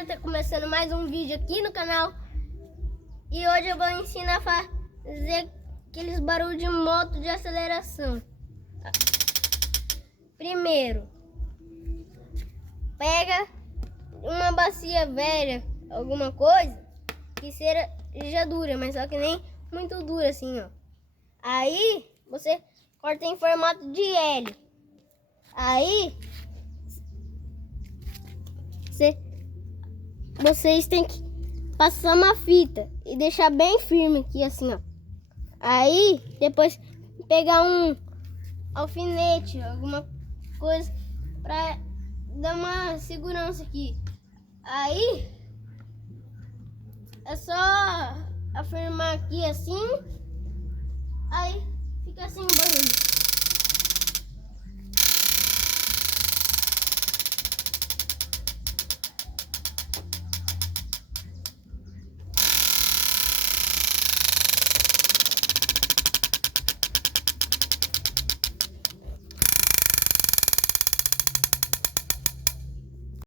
galera, tá começando mais um vídeo aqui no canal. E hoje eu vou ensinar a fazer aqueles barulhos de moto de aceleração. Primeiro, pega uma bacia velha, alguma coisa que seja dura, mas só que nem muito dura assim, ó. Aí você corta em formato de L. Aí vocês têm que passar uma fita e deixar bem firme aqui assim, ó. Aí depois pegar um alfinete, alguma coisa pra dar uma segurança aqui. Aí é só afirmar aqui assim. Aí fica assim o barulho.